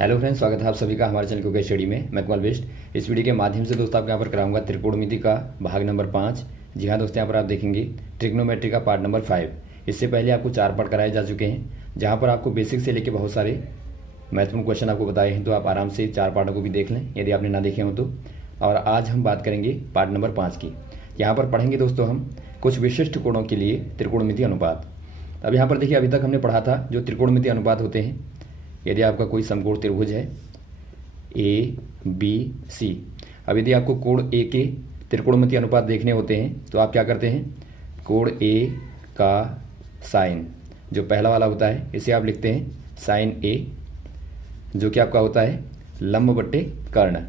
Hello friends, स्वागत है आप सभी का हमारे चैनल क्योंकि स्टडी में। मैं कुमार बेस्ट। इस वीडियो के माध्यम से दोस्तों आपको यहाँ पर कराऊंगा त्रिकोणमिति का भाग नंबर 5। जी हाँ दोस्तों, यहाँ पर आप देखेंगे ट्रिग्नोमेट्री का पार्ट नंबर 5। इससे पहले आपको 4 पार्ट कराए जा चुके हैं, जहाँ पर आपको बेसिक से लेकर बहुत सारे महत्वपूर्ण क्वेश्चन आपको बताए हैं। तो आप आराम से 4 पार्टों को भी देख लें यदि आपने ना देखे हो तो। और आज हम बात करेंगे पार्ट नंबर 5 की। यहाँ पर पढ़ेंगे दोस्तों हम कुछ विशिष्ट कोणों के लिए त्रिकोणमिति अनुपात। अब यहाँ पर देखिए, अभी तक हमने पढ़ा था जो त्रिकोणमिति अनुपात होते हैं। यदि आपका कोई समकोण त्रिभुज है ए बी सी, अब यदि आपको कोण ए के त्रिकोणमिति अनुपात देखने होते हैं तो आप क्या करते हैं, कोण ए का साइन जो पहला वाला होता है इसे आप लिखते हैं साइन ए, जो कि आपका होता है लंब बट्टे कर्ण।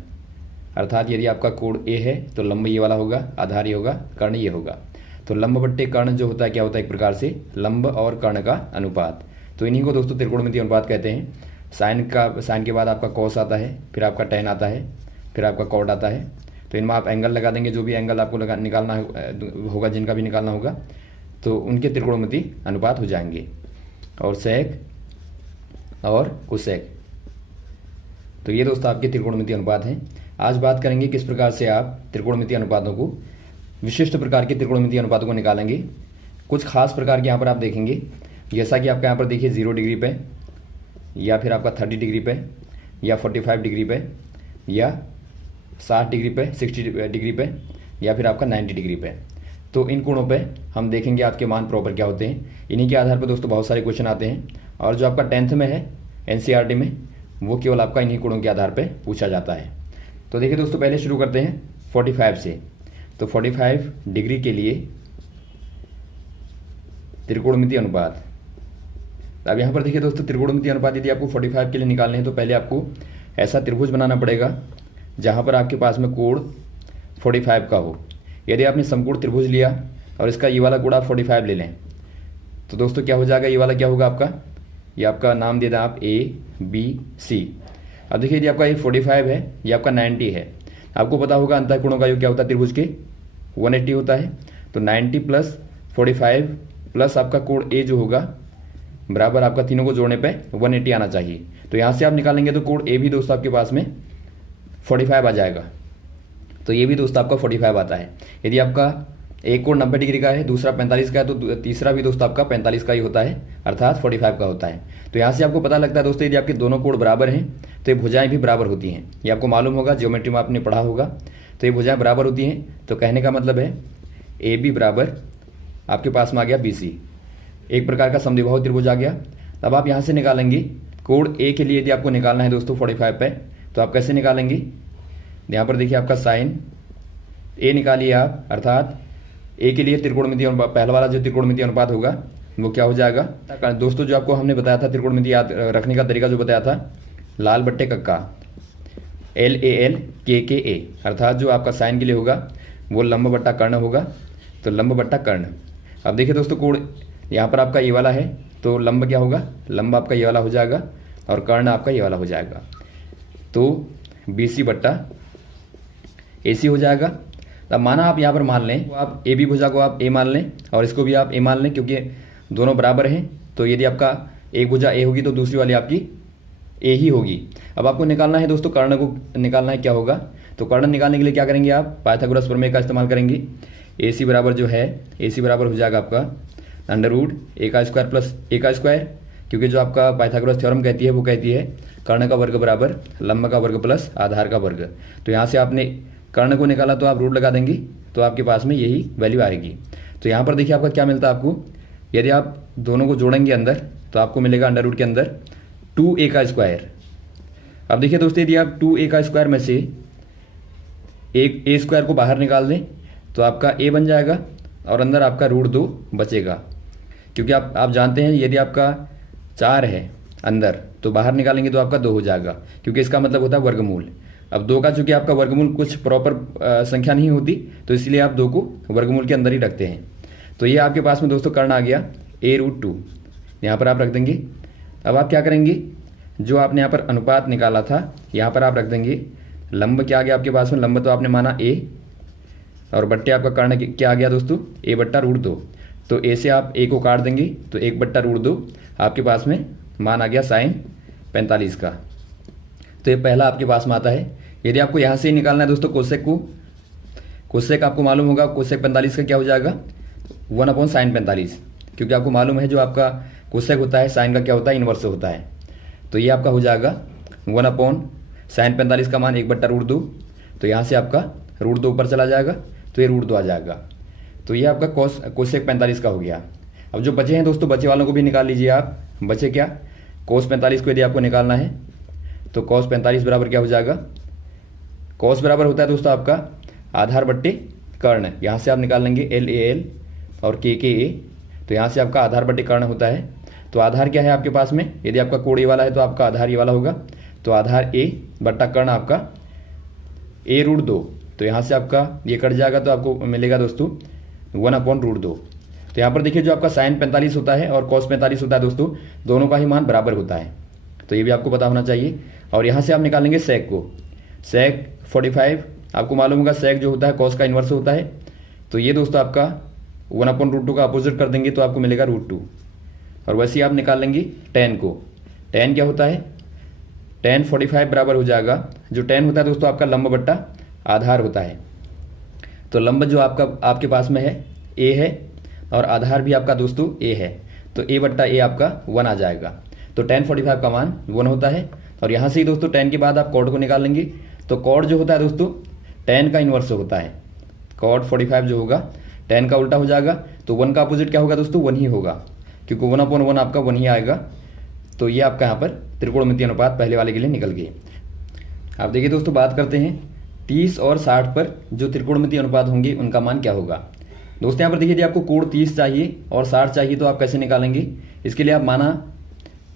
अर्थात यदि आपका कोण ए है तो लंब ये वाला होगा, आधार ये होगा, कर्ण ये होगा। तो लंब बट्टे कर्ण जो होता है क्या होता है, एक प्रकार से लंब और कर्ण का अनुपात। तो इन्हीं को दोस्तों त्रिकोणमिति अनुपात कहते हैं। साइन के बाद आपका कॉस आता है, फिर आपका टेन आता है, फिर आपका कॉट आता है। तो इनमें आप एंगल लगा देंगे, जो भी एंगल आपको निकालना होगा, जिनका भी निकालना होगा तो उनके त्रिकोणमिति अनुपात हो जाएंगे। और सेक और कोसेक, तो ये दोस्तों आपके त्रिकोणमिति अनुपात हैं। आज बात करेंगे किस प्रकार से आप त्रिकोणमिति अनुपातों को, विशिष्ट प्रकार के त्रिकोणमिति अनुपातों को निकालेंगे। कुछ खास प्रकार के यहाँ पर आप देखेंगे, जैसा कि आपका यहाँ पर देखिए 0 डिग्री पे, या फिर आपका 30 डिग्री पे, या 45 डिग्री पे, या 60 डिग्री पे, 60 डिग्री पे, या फिर आपका 90 डिग्री पे। तो इन कोणों पे हम देखेंगे आपके मान प्रॉपर क्या होते हैं। इन्हीं के आधार पर दोस्तों बहुत सारे क्वेश्चन आते हैं। और जो आपका 10th में है एनसीईआरटी में, वो केवल आपका इन्हीं कोणों के आधार पर पूछा जाता है। तो देखिए दोस्तों, पहले शुरू करते हैं 45 से। तो 45 डिग्री के लिए त्रिकोणमिति अनुपात। अब यहाँ पर देखिए दोस्तों, त्रिकोणमिति अनुपात यदि आपको 45 के लिए निकालने हैं तो पहले आपको ऐसा त्रिभुज बनाना पड़ेगा जहाँ पर आपके पास में कोण 45 का हो। यदि आपने समकोण त्रिभुज लिया और इसका ये वाला कोण आप 45 ले लें तो दोस्तों क्या हो जाएगा, ये वाला क्या होगा आपका, ये आपका नाम दे दें आप ए बी सी। अब देखिए, यदि आपका ये 45 है, ये आपका 90 है। आपको पता होगा अंतःकोणों का योग क्या होता है त्रिभुज के, 180 होता है। तो 90 प्लस 45 प्लस आपका कोण ए जो होगा बराबर आपका तीनों को जोड़ने पे 180 आना चाहिए। तो यहाँ से आप निकालेंगे तो कोण ए भी दोस्तों आपके पास में 45 आ जाएगा। तो ये भी दोस्तों आपका 45 आता है। यदि आपका एक कोण 90 डिग्री का है, दूसरा 45 का है, तो तीसरा भी दोस्तों आपका 45 का ही होता है, अर्थात 45 का होता है। तो यहाँ से आपको पता लगता है दोस्तों, यदि आपके दोनों कोण बराबर हैं तो ये भुजाएं भी बराबर होती हैं। ये आपको मालूम होगा, ज्योमेट्री में आपने पढ़ा होगा। तो ये भुजाएं बराबर होती हैं, तो कहने का मतलब है ए बी बराबर आपके पास में आ गया बी सी, एक प्रकार का समद्विबाहु त्रिभुज आ गया। अब आप यहाँ से निकालेंगे कोण ए के लिए, यदि आपको निकालना है दोस्तों 45 पे, तो आप कैसे निकालेंगे। यहाँ पर देखिए आपका साइन ए निकालिए आप, अर्थात ए के लिए त्रिकोणमिति अनुपात, पहला वाला जो त्रिकोणमिति अनुपात होगा वो क्या हो जाएगा दोस्तों, जो आपको हमने बताया था त्रिकोणमिति याद रखने का तरीका जो बताया था, लाल बट्टे कक्का LAL KKA, अर्थात जो आपका साइन के लिए होगा वो लंब बट्टा कर्ण होगा। तो लंब बट्टा कर्ण। अब देखिए दोस्तों, कोण यहाँ पर आपका ये वाला है तो लंब क्या होगा, लंब आपका ये वाला हो जाएगा और कर्ण आपका ये वाला हो जाएगा। तो BC बट्टा AC हो जाएगा। अब माना आप यहाँ पर मान लें, तो आप AB भुजा को आप A मान लें और इसको भी आप A मान लें, क्योंकि दोनों बराबर हैं। तो यदि आपका एक भुजा A होगी तो दूसरी वाली आपकी A ही होगी। अब आपको निकालना है दोस्तों, कर्ण को निकालना है, क्या होगा। तो कर्ण निकालने के लिए क्या करेंगे आप, पाइथागोरस प्रमेय का इस्तेमाल करेंगे। AC बराबर जो है, AC बराबर हो जाएगा आपका अंडर रूट ए का स्क्वायर प्लस ए का स्क्वायर, क्योंकि जो आपका पाइथागोरस थ्योरम कहती है वो कहती है कर्ण का वर्ग बराबर लंब का वर्ग प्लस आधार का वर्ग। तो यहाँ से आपने कर्ण को निकाला तो आप रूट लगा देंगे, तो आपके पास में यही वैल्यू आएगी। तो यहाँ पर देखिए आपका क्या मिलता है आपको, यदि आप दोनों को जोड़ेंगे अंदर तो आपको मिलेगा अंडर रूट के अंदर 2a का स्क्वायर। अब देखिए दोस्तों, यदि आप 2a का स्क्वायर में से एक a स्क्वायर को बाहर निकाल दें तो आपका a बन जाएगा और अंदर आपका √2 बचेगा। क्योंकि आप जानते हैं यदि आपका 4 है अंदर तो बाहर निकालेंगे तो आपका 2 हो जाएगा, क्योंकि इसका मतलब होता है वर्गमूल। अब 2 का चूंकि आपका वर्गमूल कुछ प्रॉपर संख्या नहीं होती, तो इसलिए आप 2 को वर्गमूल के अंदर ही रखते हैं। तो ये आपके पास में दोस्तों कर्ण आ गया a√2, यहाँ पर आप रख देंगे। अब आप क्या करेंगे, जो आपने यहाँ पर अनुपात निकाला था यहाँ पर आप रख देंगे। लंब क्या आ गया आपके पास में, लंब तो आपने माना a, और बट्टे आपका कर्ण क्या आ गया दोस्तों, a बट्टा √2। तो a से आप a को काट देंगे तो 1 बट्टा √2 आपके पास में मान आ गया साइन 45 का। तो ये पहला आपके पास में आता है। यदि आपको यहाँ से ही निकालना है दोस्तों कोसेक को, कोसेक आपको मालूम होगा कोसेक 45 का क्या हो जाएगा 1/sin45, क्योंकि आपको मालूम है जो आपका कोसेक होता है साइन का क्या होता है इन्वर्स होता है। तो ये आपका हो जाएगा 1/sin45 का मान 1/√2। तो यहाँ से आपका √2 ऊपर चला जाएगा तो ये √2 आ जाएगा। तो ये आपका कोसेक 45 का हो गया। अब जो बचे हैं दोस्तों बचे वालों को भी निकाल लीजिए आप। बचे क्या cos 45 को यदि आपको निकालना है तो cos 45 बराबर क्या हो जाएगा, cos बराबर होता है दोस्तों आपका आधार बट्टे कर्ण। यहाँ से आप निकाल लेंगे LAL और KKA। तो यहाँ से आपका आधार बट्टे कर्ण होता है। तो आधार क्या है आपके पास में, यदि आपका कोण ये वाला है तो आपका आधार ये वाला होगा। तो आधार A बट्टा कर्ण आपका A√2। तो यहाँ से आपका ये कट जाएगा तो आपको मिलेगा दोस्तों 1/√2। तो यहाँ पर देखिए जो आपका sin 45 होता है और cos 45 होता है दोस्तों, दोनों का ही मान बराबर होता है। तो ये भी आपको पता होना चाहिए। और यहाँ से आप निकालेंगे sec को, sec 45 आपको मालूम होगा sec जो होता है cos का इन्वर्स होता है। तो ये दोस्तों आपका 1/√2 का अपोजिट कर देंगे तो आपको मिलेगा √2। और वैसे ही आप निकाल लेंगे tan को, tan क्या होता है tan 45 बराबर हो जाएगा, जो tan होता है दोस्तों आपका लंब बट्टा आधार होता है। तो लंब जो आपके पास में है A है और आधार भी आपका दोस्तों A है, तो A/A आपका 1 आ जाएगा। तो tan 45 का मान 1 होता है। और यहाँ से ही दोस्तों tan के बाद आप cot को निकाल लेंगे। तो cot जो होता है दोस्तों tan का इन्वर्स होता है। cot 45 जो होगा tan का उल्टा हो जाएगा। तो 1 का अपोजिट क्या होगा दोस्तों 1 ही होगा, क्योंकि 1/1 आपका 1 ही आएगा। तो ये आपका यहाँ पर त्रिकोणमितीय अनुपात पहले वाले के लिए निकल गए। आप देखिए दोस्तों बात करते हैं 30 और 60 पर जो त्रिकोणमितीय अनुपात होंगे उनका मान क्या होगा। दोस्तों यहाँ पर देखिए यदि आपको कोण 30 चाहिए और 60 चाहिए तो आप कैसे निकालेंगे। इसके लिए आप माना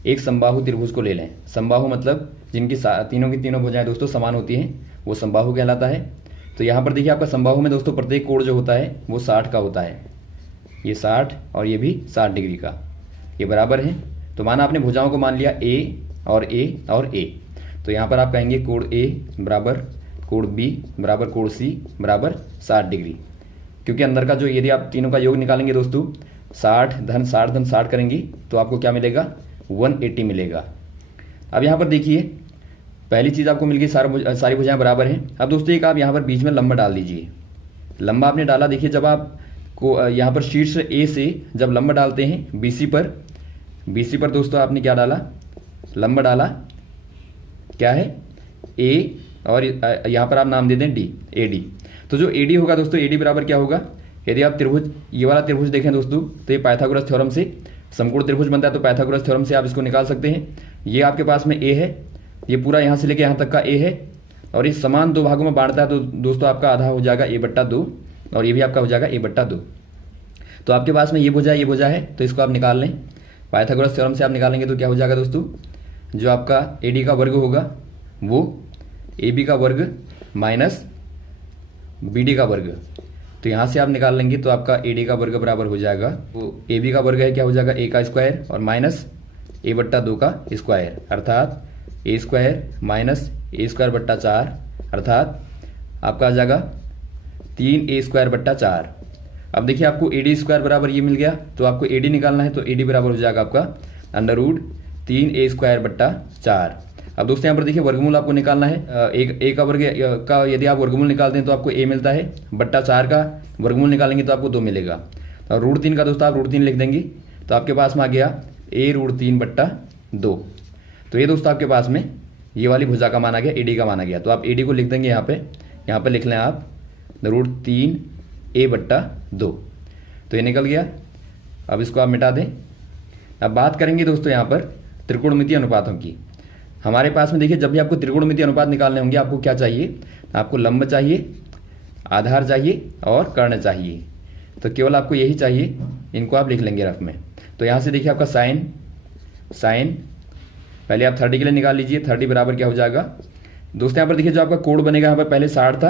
एक समबाहु त्रिभुज को ले लें। समबाहु मतलब जिनकी तीनों की तीनों भुजाएं दोस्तों समान होती हैं, वो समबाहु कहलाता है। तो यहाँ पर देखिए आपका समबाहु में दोस्तों प्रत्येक कोण जो होता है वो 60 का होता है। ये 60 और ये भी 60 डिग्री का, ये बराबर है। तो माना आपने भुजाओं को मान लिया A और A और A। तो यहाँ पर आप कहेंगे कोण A बराबर कोण B बराबर कोण C बराबर 60 डिग्री, क्योंकि अंदर का जो यदि आप तीनों का योग निकालेंगे दोस्तों 60 धन 60 धन 60 करेंगे तो आपको क्या मिलेगा 180 मिलेगा। अब यहाँ पर देखिए पहली चीज़ आपको मिल गई सारी भुजाएं बराबर हैं। अब दोस्तों एक आप यहाँ पर बीच में लंब डाल दीजिए। लंबा आपने डाला, देखिए जब आप को यहाँ पर शीर्ष A से जब लंब डालते हैं BC पर दोस्तों आपने क्या डाला लंब डाला, क्या है A और यहाँ पर आप नाम दे दें D AD। तो जो AD होगा दोस्तों AD बराबर क्या होगा, यदि आप त्रिभुज ये वाला त्रिभुज देखें दोस्तों तो ये पाइथागोरस थ्योरम से समकोण त्रिभुज बनता है। तो पाइथागोरस थ्योरम से आप इसको निकाल सकते हैं। ये आपके पास में A है, ये पूरा यहाँ से लेके यहाँ तक का A है और ये समान दो भागों में बांटता है। तो दोस्तों आपका आधा हो जाएगा A/2 और ये भी आपका हो जाएगा A/2। तो आपके पास में ये भुजा है तो इसको आप निकाल लें। पाइथागोरस थ्योरम से आप निकालेंगे तो क्या हो जाएगा दोस्तों, जो आपका AD का वर्ग होगा वो AB का वर्ग माइनस BD का वर्ग। तो यहाँ से आप निकाल लेंगे तो आपका AD का वर्ग बराबर हो जाएगा, वो AB का वर्ग है क्या हो जाएगा A का स्क्वायर और माइनस A/2 का स्क्वायर, अर्थात A² माइनस A²/4 अर्थात आपका आ जाएगा 3A²/4। अब देखिए आपको AD² बराबर ये मिल गया, तो आपको AD निकालना है तो AD बराबर हो जाएगा आपका √3A²/4। अब दोस्तों यहाँ पर देखिए वर्गमूल आपको निकालना है। A का वर्ग का यदि आप वर्गमूल निकालते हैं तो आपको A मिलता है, /4 का वर्गमूल निकालेंगे तो आपको 2 मिलेगा। और √3 का दोस्तों आप √3 लिख देंगे तो आपके पास में आ गया A√3/2। तो ये दोस्तों आपके पास में ये वाली भुजा का मान आ गया, AD का मान आ गया। तो आप AD को लिख देंगे यहाँ पे लिख लें आप √3A/2। तो ये निकल गया। अब इसको आप मिटा दें। अब बात करेंगे दोस्तों यहाँ पर त्रिकोणमितीय अनुपातों की। हमारे पास में देखिए जब भी आपको त्रिकोणमितीय अनुपात निकालने होंगे आपको क्या चाहिए, आपको लंब चाहिए, आधार चाहिए और कर्ण चाहिए। तो केवल आपको यही चाहिए, इनको आप लिख लेंगे रफ में। तो यहाँ से देखिए आपका साइन पहले आप 30 के लिए निकाल लीजिए। 30 बराबर क्या हो जाएगा दोस्तों, यहाँ पर देखिए जो आपका कोण बनेगा यहाँ पर पहले 60 था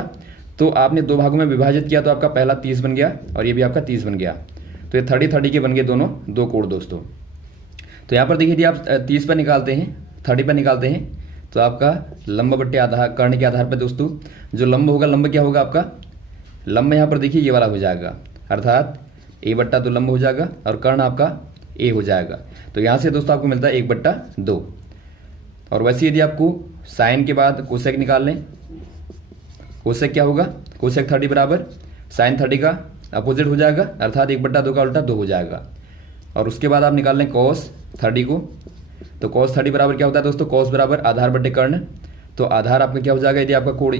तो आपने 2 भागों में विभाजित किया तो आपका पहला 30 बन गया और ये भी आपका 30 बन गया। तो ये 30 के बन गए दोनों 2 कोण दोस्तों। तो यहाँ पर देखिए यदि आप 30 पर निकालते हैं 30 पर निकालते हैं तो आपका लंब बट्टे आधार कर्ण के आधार पर दोस्तों जो लंब होगा, लंब क्या होगा आपका, लंब यहाँ पर देखिए ये वाला हो जाएगा, अर्थात A/2 लंब हो जाएगा और कर्ण आपका A हो जाएगा। तो यहाँ से दोस्तों आपको मिलता है 1/2। और वैसे यदि आपको साइन के बाद कोसेक निकाल लें, कोसेक क्या होगा, कोसेक 30 बराबर साइन 30 का अपोजिट हो जाएगा, अर्थात 1/2 का उल्टा 2 हो जाएगा। और उसके बाद आप निकाल लें कॉस 30 को, तो कॉस 30 बराबर क्या होता है दोस्तों, कॉस बराबर आधार बटे कर्ण। तो आधार आपका क्या हो जाएगा, यदि आपका कोण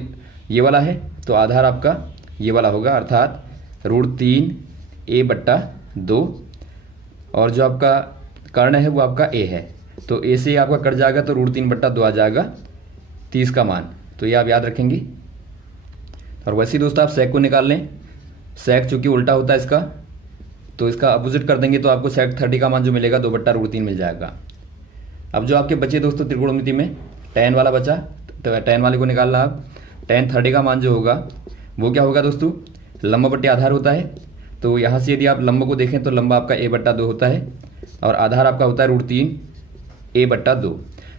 ये वाला है तो आधार आपका ये वाला होगा, अर्थात √3a/2। और जो आपका कर्ण है वो आपका a है, तो a से आपका कट जाएगा तो √3/2 आ जाएगा 30 का मान। तो ये आप याद रखेंगे। और वैसे ही दोस्तों आप सेक को निकाल लें, सेक चूंकि उल्टा होता है इसका, तो इसका अपोजिट कर देंगे तो आपको सेक 30 का मान जो मिलेगा 2/√3 मिल जाएगा। अब जो आपके बचे दोस्तों त्रिकोणमिति में tan वाला बचा, तो tan वाले को निकालना आप। tan 30 का मान जो होगा वो क्या होगा दोस्तों, लंब बटे आधार होता है। तो यहाँ से यदि आप लंब को देखें तो लंब आपका a/2 होता है और आधार आपका होता है √3a/2।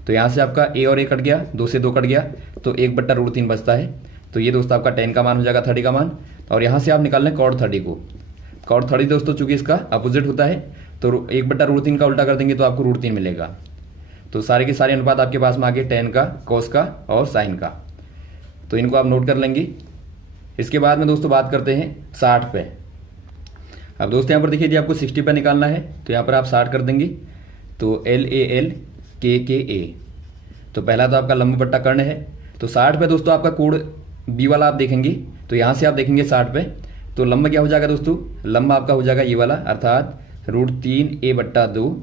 तो यहाँ से आपका a और a कट गया, 2 से 2 कट गया, तो 1/√3 बचता है। तो ये दोस्तों आपका tan का मान हो जाएगा 30 का मान। और यहाँ से आप निकाल लें cot 30 को। cot 30 दोस्तों चूंकि इसका अपोजिट होता है तो 1/√3 का उल्टा कर देंगे तो आपको √3 मिलेगा। तो सारे के सारे अनुपात आपके पास में आ गए, tan का, cos का और sin का। तो इनको आप नोट कर लेंगे। इसके बाद में दोस्तों बात करते हैं 60 पे। अब दोस्तों यहाँ पर देखिए यदि आपको 60 पे निकालना है तो यहाँ पर आप 60 कर देंगे, तो LAL KKA। तो पहला तो आपका लंब बट्टा कर्ण है, तो 60 पे दोस्तों आपका कोण B वाला आप देखेंगे, तो यहाँ से आप देखेंगे 60 पे, तो लंब क्या हो जाएगा दोस्तों, लंब आपका हो जाएगा ये वाला, अर्थात √3a/2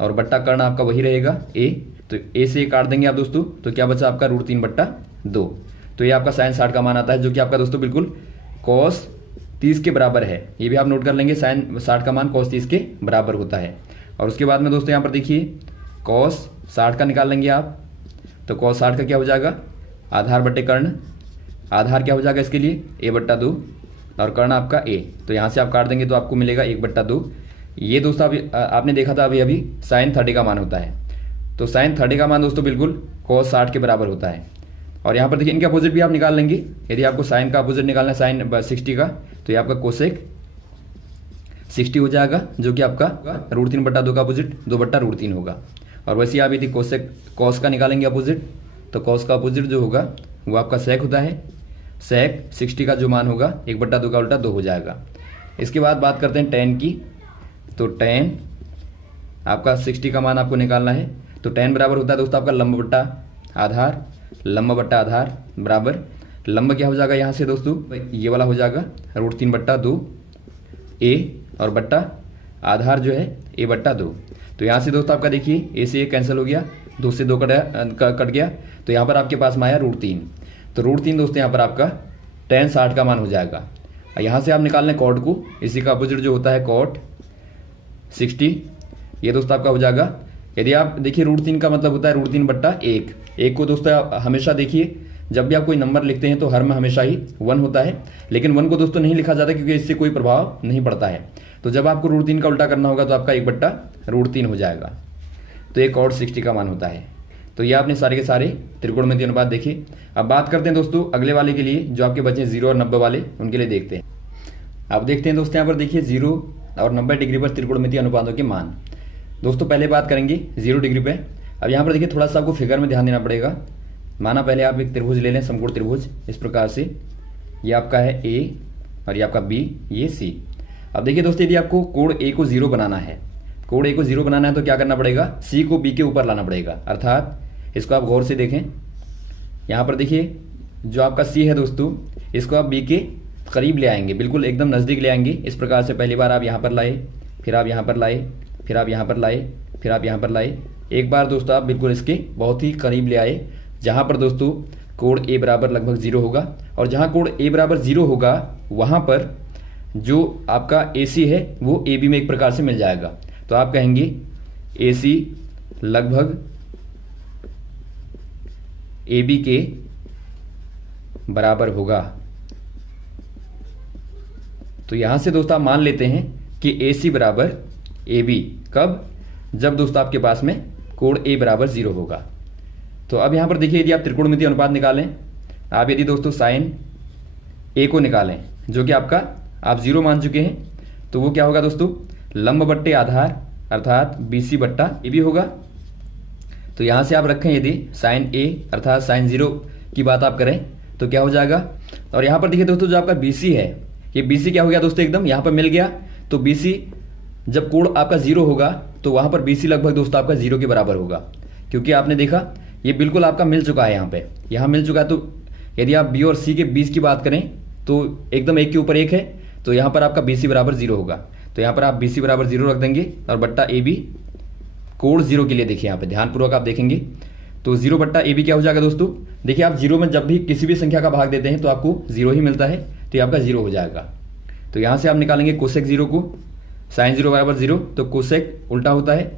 और बट्टा कर्ण आपका वही रहेगा A। तो A से काट देंगे आप दोस्तों, तो क्या बचा आपका √3/2। तो ये आपका साइन 60 का मान आता है, जो कि आपका दोस्तों बिल्कुल cos 30 के बराबर है। ये भी आप नोट कर लेंगे, साइन 60 का मान cos 30 के बराबर होता है। और उसके बाद में दोस्तों यहाँ पर देखिए cos 60 का निकाल लेंगे आप, तो cos 60 का क्या हो जाएगा, आधार बटे कर्ण। आधार क्या हो जाएगा इसके लिए, a/2 और कर्ण आपका a। तो यहाँ से आप काट देंगे तो आपको मिलेगा 1/2। ये दोस्तों आपने देखा था अभी अभी साइन 30 का मान होता है, तो साइन 30 का मान दोस्तों बिल्कुल cos 60 के बराबर होता है। और यहाँ पर देखिए इनके अपोजिट भी आप निकाल लेंगे। यदि आपको साइन का अपोजिट निकालना है साइन 60 का, तो ये आपका कोसेक 60 हो जाएगा, जो कि आपका √3/2 का अपोजिट 2/√3 होगा। और वैसे आप यदि कोसेक कॉस का निकालेंगे अपोजिट, तो कॉस का अपोजिट जो होगा वो आपका सेक होता है। सेक 60 का जो मान होगा 1/2 का उल्टा 2 हो जाएगा। इसके बाद बात करते हैं tan की, तो tan आपका 60 का मान आपको निकालना है, तो tan बराबर होता है दोस्तों आपका लंब बट्टा आधार, लंब बट्टा आधार बराबर लंब क्या हो जाएगा यहाँ से दोस्तों, ये वाला हो जाएगा √3/2 a और बट्टा आधार जो है a/2। तो यहाँ से दोस्तों आपका देखिए a से a कैंसिल हो गया, 2 से 2 कट गया, तो यहाँ पर आपके पास में आया √3। तो √3 दोस्तों यहाँ पर आपका tan 60 का मान हो जाएगा। यहाँ से आप निकाल लें cot को, इसी का अपोजिट जो होता है cot 60, ये दोस्तों आपका हो जाएगा। यदि आप देखिए √3 का मतलब होता है √3/1। एक को दोस्तों आप हमेशा देखिए जब भी आप कोई नंबर लिखते हैं तो हर में हमेशा ही 1 होता है, लेकिन 1 को दोस्तों नहीं लिखा जाता क्योंकि इससे कोई प्रभाव नहीं पड़ता है। तो जब आपको √3 का उल्टा करना होगा तो आपका 1/√3 हो जाएगा। तो एक cot 60 का मान होता है। तो ये आपने सारे के सारे त्रिकोणमितीय अनुपात देखे। अब बात करते हैं दोस्तों अगले वाले के लिए, जो आपके बचे 0 और 90 वाले, उनके लिए देखते हैं। अब देखते हैं दोस्तों यहाँ पर देखिए 0 और 90 डिग्री पर त्रिकोणमितीय अनुपातों के मान। दोस्तों पहले बात करेंगे 0 डिग्री पे। अब यहाँ पर देखिए थोड़ा सा आपको फिगर में ध्यान देना पड़ेगा। माना पहले आप एक त्रिभुज ले लें, समकोण त्रिभुज इस प्रकार से, ये आपका है A और ये आपका B, ये C। अब देखिए दोस्तों यदि आपको कोण A को 0 बनाना है, कोण A को 0 बनाना है तो क्या करना पड़ेगा, C को B के ऊपर लाना पड़ेगा। अर्थात इसको आप गौर से देखें, यहाँ पर देखिए जो आपका C है दोस्तों, इसको आप B के करीब ले आएंगे, बिल्कुल एकदम नज़दीक ले आएंगे। इस प्रकार से पहली बार आप यहाँ पर लाए, फिर आप यहाँ पर लाए, फिर आप यहाँ पर लाए, फिर आप यहाँ पर लाए। एक बार दोस्तों आप बिल्कुल इसके बहुत ही करीब ले आए, जहाँ पर दोस्तों कोण A बराबर लगभग 0 होगा। और जहाँ कोण A बराबर 0 होगा वहाँ पर जो आपका AC है वो AB में एक प्रकार से मिल जाएगा। तो आप कहेंगे AC लगभग AB के बराबर होगा। तो यहाँ से दोस्तों आप मान लेते हैं कि AC बराबर AB। कब, जब दोस्तों आपके पास में कोण A बराबर 0 होगा। तो अब यहाँ पर देखिए यदि आप त्रिकोणमितीय अनुपात निकालें, आप यदि दोस्तों साइन A को निकालें, जो कि आपका आप 0 मान चुके हैं, तो वो क्या होगा दोस्तों, लंब बट्टे आधार अर्थात BC/AB होगा। तो यहाँ से आप रखें यदि साइन ए अर्थात साइन 0 की बात आप करें तो क्या हो जाएगा। और यहाँ पर देखिए दोस्तों जो आपका BC है, ये BC क्या हो गया दोस्तों, एकदम यहाँ पर मिल गया। तो BC जब कोण आपका 0 होगा तो वहाँ पर BC लगभग दोस्तों आपका 0 के बराबर होगा, क्योंकि आपने देखा ये बिल्कुल आपका मिल चुका है, यहाँ मिल चुका है। तो यदि आप B और C के बीच की बात करें तो एकदम एक के ऊपर एक है, तो यहाँ पर आपका BC बराबर 0 होगा। तो यहाँ पर आप BC बराबर 0 रख देंगे और बट्टा AB कोण 0 के लिए देखिए यहाँ पे ध्यानपूर्वक आप देखेंगे तो 0 बट्टा AB क्या हो जाएगा दोस्तों। देखिए आप 0 में जब भी किसी भी संख्या का भाग देते हैं तो आपको 0 ही मिलता है, तो ये आपका 0 हो जाएगा। तो यहाँ से आप निकालेंगे कोसेक 0 को, साइन 0 बराबर 0, तो कोसेक उल्टा होता है,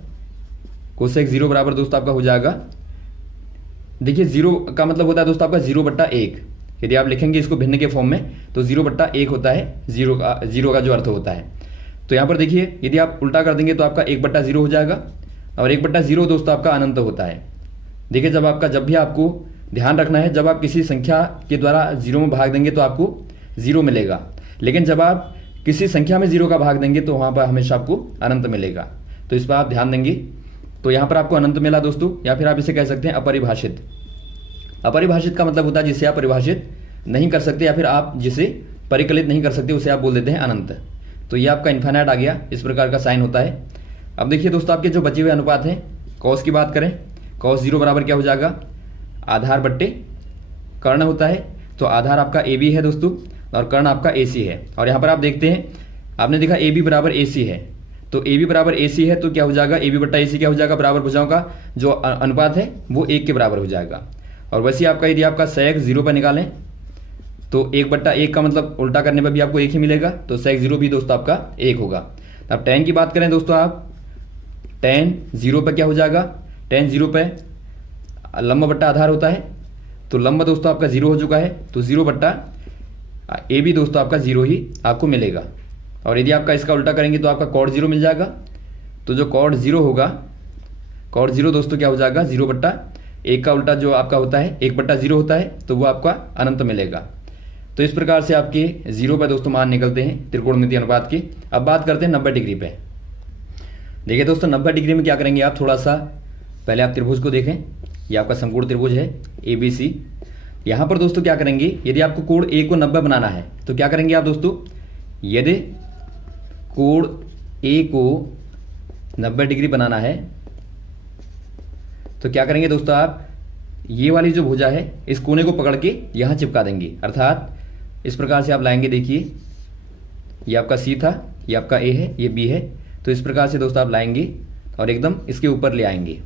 कोसेक 0 बराबर दोस्तों आपका हो जाएगा। देखिए 0 का मतलब होता है दोस्तों आपका 0 बट्टा 1। यदि आप लिखेंगे इसको भिन्न के फॉर्म में तो 0 बट्टा 1 होता है, 0 का जो अर्थ होता है। तो यहाँ पर देखिए यदि आप उल्टा कर देंगे तो आपका 1 बट्टा 0 हो जाएगा, और 1 बट्टा 0 दोस्तों आपका अनंत होता है। देखिए जब भी आपको ध्यान रखना है, जब आप किसी संख्या के द्वारा 0 में भाग देंगे तो आपको 0 मिलेगा, लेकिन जब आप किसी संख्या में 0 का भाग देंगे तो वहाँ पर हमेशा आपको अनंत मिलेगा। तो इस पर आप ध्यान देंगे। तो यहाँ पर आपको अनंत मिला दोस्तों, या फिर आप इसे कह सकते हैं अपरिभाषित। अपरिभाषित का मतलब होता है जिसे आप परिभाषित नहीं कर सकते, या फिर आप जिसे परिकलित नहीं कर सकते उसे आप बोल देते हैं अनंत। तो ये आपका इन्फाइनाइट आ गया, इस प्रकार का साइन होता है। अब देखिए दोस्तों आपके जो बचे हुए अनुपात हैं, कॉस की बात करें, कॉस 0 बराबर क्या हो जाएगा, आधार बट्टे कर्ण होता है। तो आधार आपका AB है दोस्तों और कर्ण आपका AC है। और यहाँ पर आप देखते हैं, आपने देखा AB बराबर AC है, तो AB बराबर AC है तो क्या हो जाएगा, AB बट्टा AC क्या हो जाएगा, बराबर भुजाओं का जो अनुपात है वो 1 के बराबर हो जाएगा। और वैसे आपका यदि आपका सेक 0 पर निकालें तो 1 बट्टा 1 का मतलब उल्टा करने पर भी आपको 1 ही मिलेगा, तो सेक 0 भी दोस्तों आपका 1 होगा। अब tan की बात करें दोस्तों, आप tan 0 पर क्या हो जाएगा, tan 0 पर लंब बट्टा आधार होता है, तो लंब दोस्तों आपका 0 हो चुका है, तो 0 बट्टा AB दोस्तों आपका 0 ही आपको मिलेगा। और यदि आपका इसका उल्टा करेंगे तो आपका कॉड 0 मिल जाएगा। तो जो कॉड 0 होगा, कॉड 0 दोस्तों क्या हो जाएगा, 0 बट्टा 1 का उल्टा जो आपका होता है 1 बट्टा 0 होता है, तो वो आपका अनंत मिलेगा। तो इस प्रकार से आपके 0 पर दोस्तों मान निकलते हैं त्रिकोणमितीय अनुपात के। अब बात करते हैं 90 डिग्री पे। देखिए दोस्तों 90 डिग्री में क्या करेंगे आप, थोड़ा सा पहले आप त्रिभुज को देखें। ये आपका समकोण त्रिभुज है ABC। यहाँ पर दोस्तों क्या करेंगे, यदि आपको कोण A को 90 बनाना है तो क्या करेंगे आप दोस्तों, यदि कोण A को 90 डिग्री बनाना है तो क्या करेंगे दोस्तों, आप ये वाली जो भुजा है इस कोने को पकड़ के यहाँ चिपका देंगे। अर्थात इस प्रकार से आप लाएंगे, देखिए ये आपका C था, ये आपका A है, ये B है, तो इस प्रकार से दोस्तों आप लाएंगे और एकदम इसके ऊपर ले आएंगे।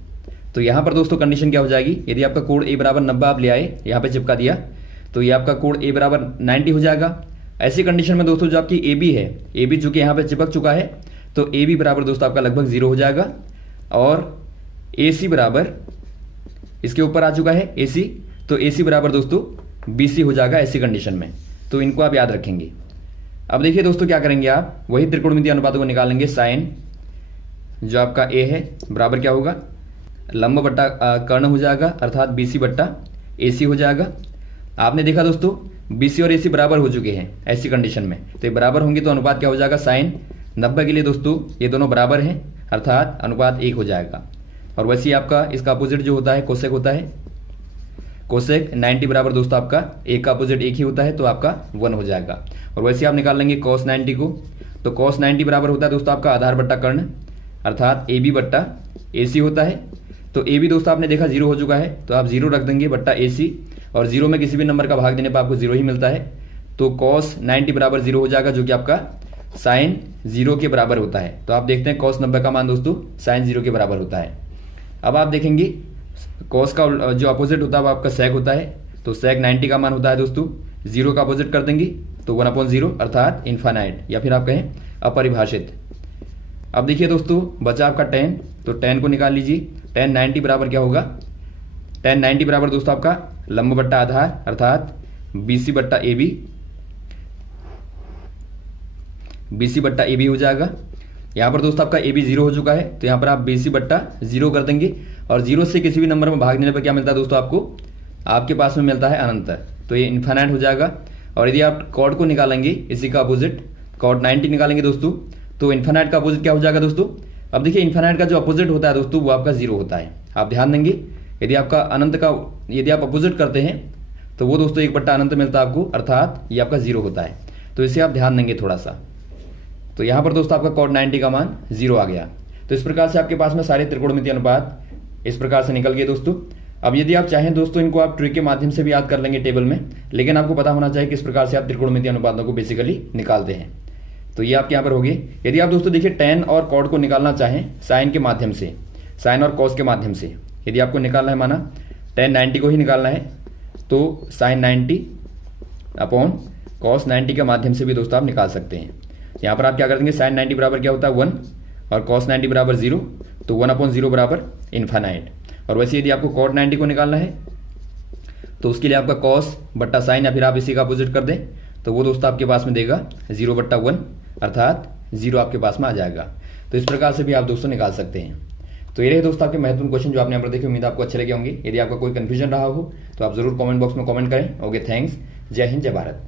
तो यहाँ पर दोस्तों कंडीशन क्या हो जाएगी, यदि आपका कोण A बराबर 90 आप ले आए, यहाँ पे चिपका दिया, तो ये आपका कोण A बराबर 90 हो जाएगा। ऐसी कंडीशन में दोस्तों जो आपकी AB है, AB चूंकि यहाँ पे चिपक चुका है, तो AB बराबर दोस्तों आपका लगभग 0 हो जाएगा। और AC बराबर इसके ऊपर आ चुका है AC, तो AC बराबर दोस्तों BC हो जाएगा ऐसी कंडीशन में। तो इनको आप याद रखेंगे। अब देखिए दोस्तों क्या करेंगे आप, वही त्रिकोणमितीय अनुपातों को निकालेंगे। साइन जो आपका A है बराबर क्या होगा, लंब बट्टा कर्ण हो जाएगा, अर्थात BC बट्टा AC हो जाएगा। आपने देखा दोस्तों BC और AC बराबर हो चुके हैं ऐसी कंडीशन में, तो ये बराबर होंगे तो अनुपात क्या हो जाएगा, साइन 90 के लिए दोस्तों ये दोनों बराबर हैं, अर्थात अनुपात 1 हो जाएगा। और वैसे ही आपका इसका अपोजिट जो होता है कोसेक होता है, कोसेक 90 बराबर दोस्तों आपका 1 का अपोजिट 1 ही होता है, तो आपका 1 हो जाएगा। और वैसे आप निकाल लेंगे कॉस 90 को, तो कॉस 90 बराबर होता है दोस्तों आपका आधार बट्टा कर्ण, अर्थात AB बट्टा AC होता है। तो AB दोस्तों आपने देखा 0 हो चुका है, तो आप 0 रख देंगे बट्टा AC, और 0 में किसी भी नंबर का भाग देने पर आपको 0 ही मिलता है, तो कॉस 90 बराबर 0 हो जाएगा, जो कि आपका साइन 0 के बराबर होता है। तो आप देखते हैं कॉस 90 का मान दोस्तों साइन 0 के बराबर होता है। अब आप देखेंगे कॉस का जो अपोजिट होता है वो आपका सेक होता है, तो सेक 90 का मान होता है दोस्तों 0 का अपोजिट कर देंगे तो 1/0 अर्थात इन्फानाइट, या फिर आप कहें अपरिभाषित। अब देखिए दोस्तों बचा आपका tan, तो tan को निकाल लीजिए। tan 90 बराबर क्या होगा, tan 90 बराबर दोस्तों आपका लंब बट्टा आधार, अर्थात BC बट्टा AB, BC बट्टा AB हो जाएगा। यहाँ पर दोस्तों आपका AB 0 हो चुका है, तो यहाँ पर आप BC बट्टा 0 कर देंगे, और 0 से किसी भी नंबर में भाग देने पर क्या मिलता है दोस्तों आपको, आपके पास में मिलता है अनंत, तो ये इन्फानाइट हो जाएगा। और यदि आप कॉड को निकालेंगे, इसी का अपोजिट कॉड 90 निकालेंगे दोस्तों, तो इन्फानाइट का अपोजिट क्या हो जाएगा दोस्तों, अब देखिए इन्फानाइट का जो अपोजिट होता है दोस्तों वो आपका जीरो होता है। आप ध्यान देंगे यदि आपका अनंत का यदि आप अपोजिट करते हैं तो वो दोस्तों 1/अनंत मिलता है आपको, अर्थात ये आपका जीरो होता है। तो इसे आप ध्यान देंगे थोड़ा सा। तो यहाँ पर दोस्तों आपका cos 90 का मान जीरो आ गया। तो इस प्रकार से आपके पास में सारे त्रिकोणमितीय अनुपात इस प्रकार से निकल गए दोस्तों। अब यदि आप चाहें दोस्तों इनको आप ट्रिक के माध्यम से भी याद कर लेंगे टेबल में, लेकिन आपको पता होना चाहिए किस प्रकार से आप त्रिकोणमितीय अनुपातों को बेसिकली निकालते हैं। तो ये आपके यहाँ पर होगी। यदि आप दोस्तों देखिए tan और cot को निकालना चाहें साइन के माध्यम से, साइन और cos के माध्यम से यदि आपको निकालना है, माना tan 90 को ही निकालना है तो sin 90 अपॉन cos 90 के माध्यम से भी दोस्तों आप निकाल सकते हैं। यहाँ पर आप क्या कर देंगे, sin 90 बराबर क्या होता है 1 और cos 90 बराबर 0, तो 1/0 बराबर इन्फानाइट। और वैसे यदि आपको cot 90 को निकालना है तो उसके लिए आपका cos बट्टा साइन या फिर आप इसी का अपोजिट कर दें तो वो दोस्तों आपके पास में देगा 0/1, अर्थात 0 आपके पास में आ जाएगा। तो इस प्रकार से भी आप दोस्तों निकाल सकते हैं। तो ये रहे दोस्तों आपके महत्वपूर्ण क्वेश्चन जो आपने यहाँ पर देखे। उम्मीद आपको अच्छे लगे होंगे। यदि आपका कोई कंफ्यूजन रहा हो तो आप जरूर कमेंट बॉक्स में कमेंट करें। Okay, thanks. जय हिंद, जय भारत।